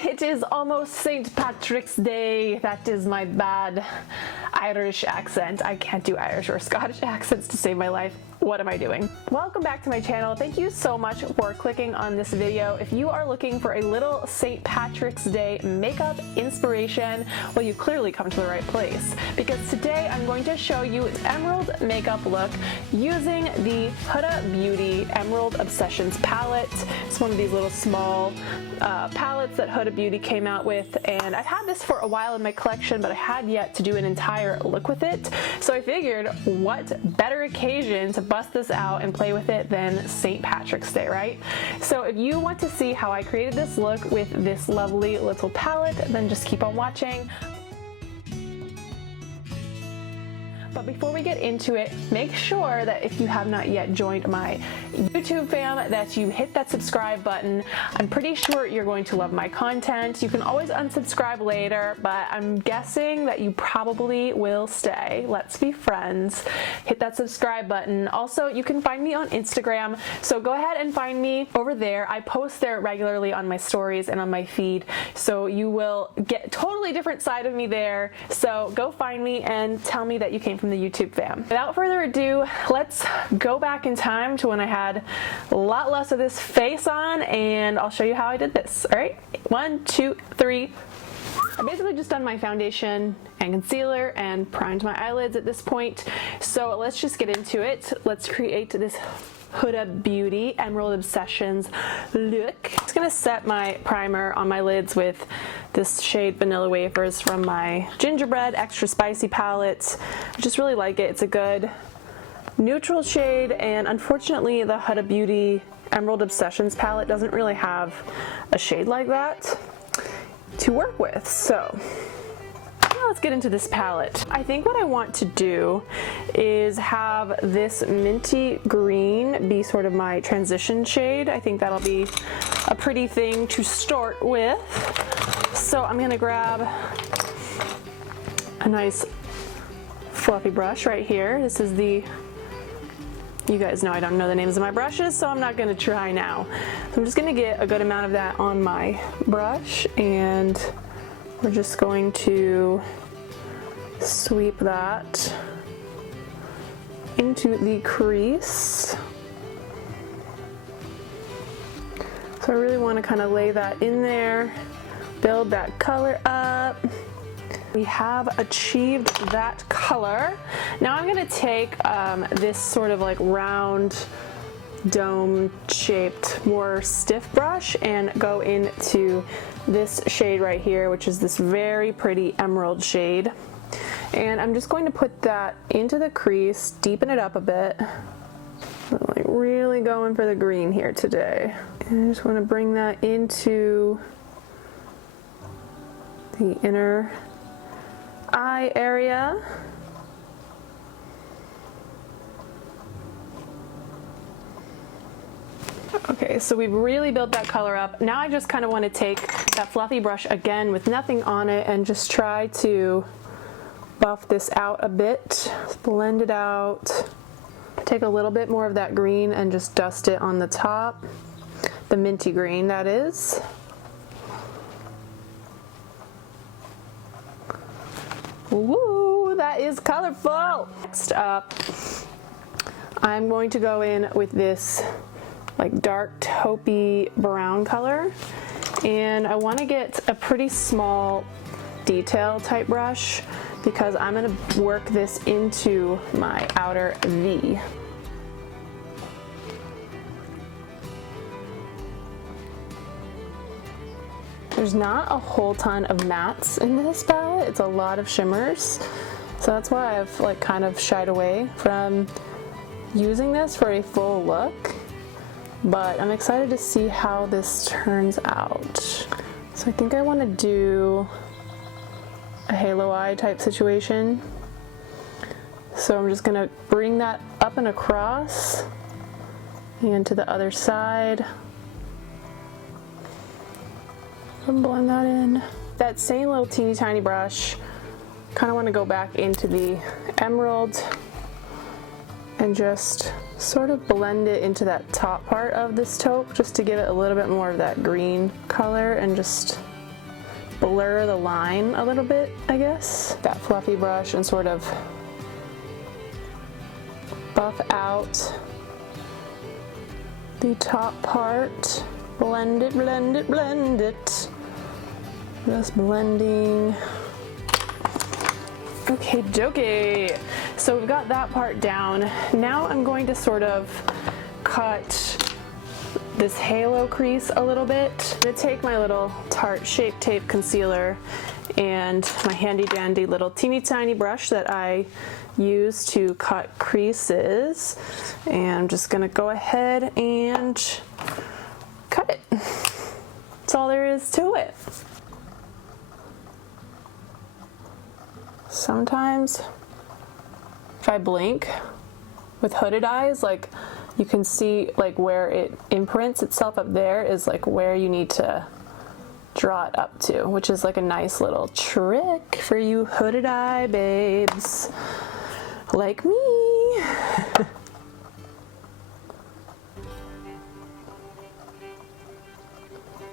It is almost St. Patrick's Day. That is my bad Irish accent. I can't do Irish or Scottish accents to save my life. What am I doing? Welcome back to my channel. Thank you so much for clicking on this video. If you are looking for a little St. Patrick's Day makeup inspiration, well, you clearly come to the right place, because today I'm going to show you an emerald makeup look using the Huda Beauty Emerald Obsessions palette. It's one of these little small palettes that Huda Beauty came out with, and I've had this for a while in my collection, but I had yet to do an entire look with it. So I figured, what better occasion to bust this out and play with it than St. Patrick's Day, right? So if you want to see how I created this look with this lovely little palette, then just keep on watching. But before we get into it, make sure that if you have not yet joined my YouTube fam, that you hit that subscribe button. I'm pretty sure you're going to love my content. You can always unsubscribe later, but I'm guessing that you probably will stay. Let's be friends. Hit that subscribe button. Also, you can find me on Instagram, so go ahead and find me over there. I post there regularly on my stories and on my feed, so you will get a totally different side of me there. So go find me and tell me that you came from the YouTube fam. Without further ado, let's go back in time to when I had a lot less of this face on, and I'll show you how I did this. All right, 1, 2, 3. I basically just done my foundation and concealer and primed my eyelids at this point. So let's just get into it. Let's create this Huda Beauty Emerald Obsessions look. I'm just gonna set my primer on my lids with this shade Vanilla Wafers from my Gingerbread Extra Spicy palette. I just really like it. It's a good neutral shade, and unfortunately the Huda Beauty Emerald Obsessions palette doesn't really have a shade like that to work with. So let's get into this palette. I think what I want to do is have this minty green be sort of my transition shade. I think that'll be a pretty thing to start with. So I'm gonna grab a nice fluffy brush right here. This is the, you guys know I don't know the names of my brushes, so I'm not gonna try now. So I'm just gonna get a good amount of that on my brush, and we're just going to sweep that into the crease. So I really want to kind of lay that in there, build that color up. We have achieved that color. Now I'm going to take this sort of like round dome shaped, more stiff brush and go into this shade right here, which is this very pretty emerald shade. And I'm just going to put that into the crease, deepen it up a bit. I'm like really going for the green here today. And I just want to bring that into the inner eye area. Okay, so we've really built that color up. Now I just kind of want to take that fluffy brush again with nothing on it and just try to buff this out a bit. Just blend it out. Take a little bit more of that green and just dust it on the top. The minty green, that is. Woo, that is colorful. Next up, I'm going to go in with this like dark taupey brown color, and I want to get a pretty small detail type brush because I'm going to work this into my outer V. There's not a whole ton of mattes in this palette. It's a lot of shimmers, so that's why I've like kind of shied away from using this for a full look. But I'm excited to see how this turns out. So I think I want to do a halo eye type situation. So I'm just going to bring that up and across and to the other side. And blend that in. That same little teeny tiny brush, kind of want to go back into the emerald and just sort of blend it into that top part of this taupe, just to give it a little bit more of that green color and just blur the line a little bit, I guess. That fluffy brush and sort of buff out the top part. Blend it, blend it, blend it. Just blending. Okay, dokey. So we've got that part down. Now I'm going to sort of cut this halo crease a little bit. I'm gonna take my little Tarte Shape Tape concealer and my handy dandy little teeny tiny brush that I use to cut creases, and I'm just gonna go ahead and cut it. That's all there is to it. Sometimes if I blink with hooded eyes, like you can see like where it imprints itself up there is like where you need to draw it up to, which is like a nice little trick for you hooded eye babes like me.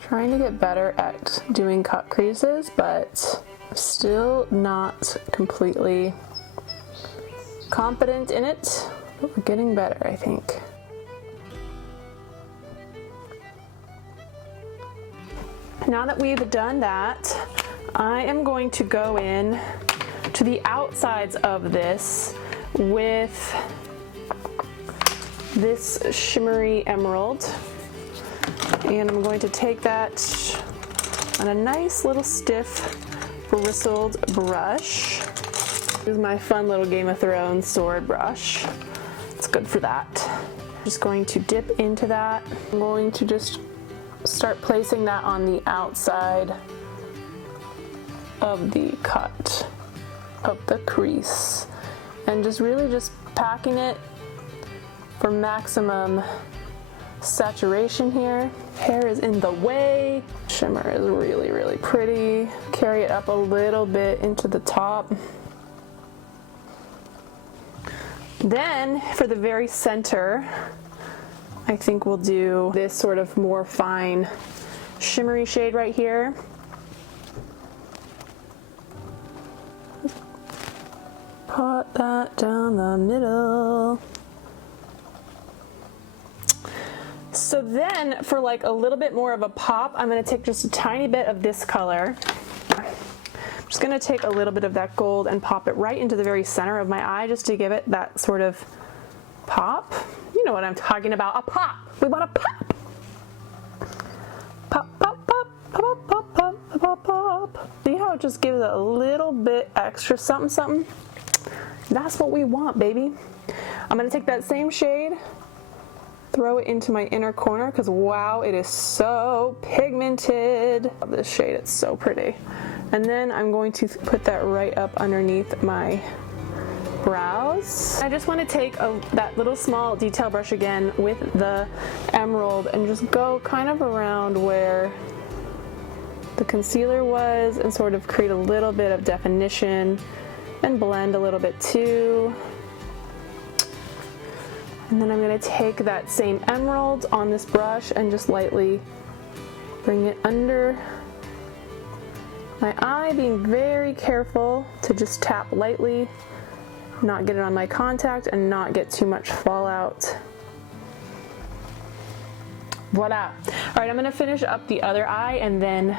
Trying to get better at doing cut creases, but still not completely competent in it, but we're getting better, I think. Now that we've done that, I am going to go in to the outsides of this with this shimmery emerald, and I'm going to take that on a nice little stiff bristled brush. This is my fun little Game of Thrones sword brush. It's good for that. Just going to dip into that. I'm going to just start placing that on the outside of the cut of the crease, and just really just packing it for maximum saturation here. Hair is in the way. Shimmer is really, really pretty. Carry it up a little bit into the top. Then for the very center, I think we'll do this sort of more fine shimmery shade right here. Pot that down the middle. So then for like a little bit more of a pop, I'm going to take just a tiny bit of this color. I'm just going to take a little bit of that gold and pop it right into the very center of my eye, just to give it that sort of pop. You know what I'm talking about, a pop. We want a pop. Pop, pop, pop, pop, pop, pop, pop, pop. See how it just gives it a little bit extra something, something? That's what we want, baby. I'm going to take that same shade, throw it into my inner corner, because wow, it is so pigmented. Love this shade, it's so pretty. And then I'm going to put that right up underneath my brows. I just want to take that little small detail brush again with the emerald and just go kind of around where the concealer was and sort of create a little bit of definition and blend a little bit too. And then I'm going to take that same emerald on this brush and just lightly bring it under my eye, being very careful to just tap lightly, not get it on my contact and not get too much fallout. Voila. All right, I'm going to finish up the other eye and then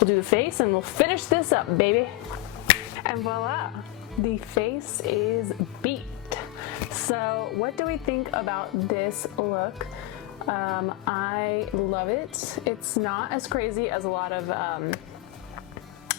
we'll do the face and we'll finish this up, baby. And voila, the face is beat. So what do we think about this look? I love it. It's not as crazy as a lot of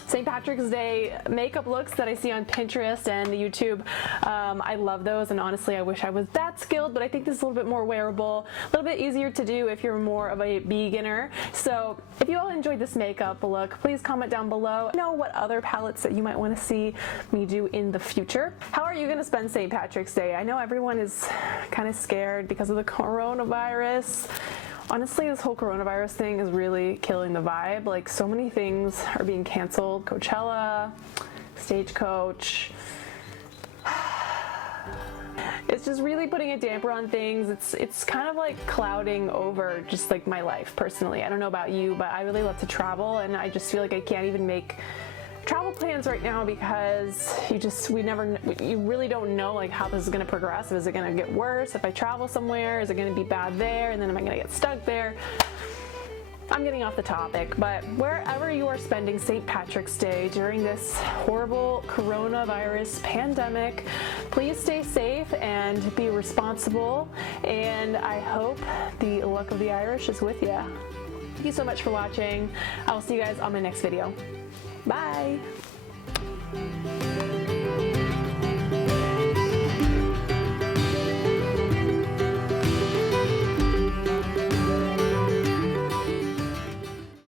St. Patrick's Day makeup looks that I see on Pinterest and YouTube. I love those, and honestly I wish I was that skilled, but I think this is a little bit more wearable, a little bit easier to do if you're more of a beginner. So if you all enjoyed this makeup look, please comment down below. Know what other palettes that you might want to see me do in the future. How are you going to spend St. Patrick's Day? I know everyone is kind of scared because of the coronavirus. Honestly, this whole coronavirus thing is really killing the vibe. Like, so many things are being canceled. Coachella, Stagecoach. it's just really putting a damper on things. It's kind of like clouding over just like my life personally. I don't know about you, but I really love to travel, and I just feel like I can't even make travel plans right now because you really don't know like how this is going to progress. Is it going to get worse if I travel somewhere? Is it going to be bad there, and then am I going to get stuck there? I'm getting off the topic, but wherever you are spending St. Patrick's Day during this horrible coronavirus pandemic, please stay safe and be responsible, and I hope the luck of the Irish is with you. Thank you so much for watching. I will see you guys on my next video. Bye!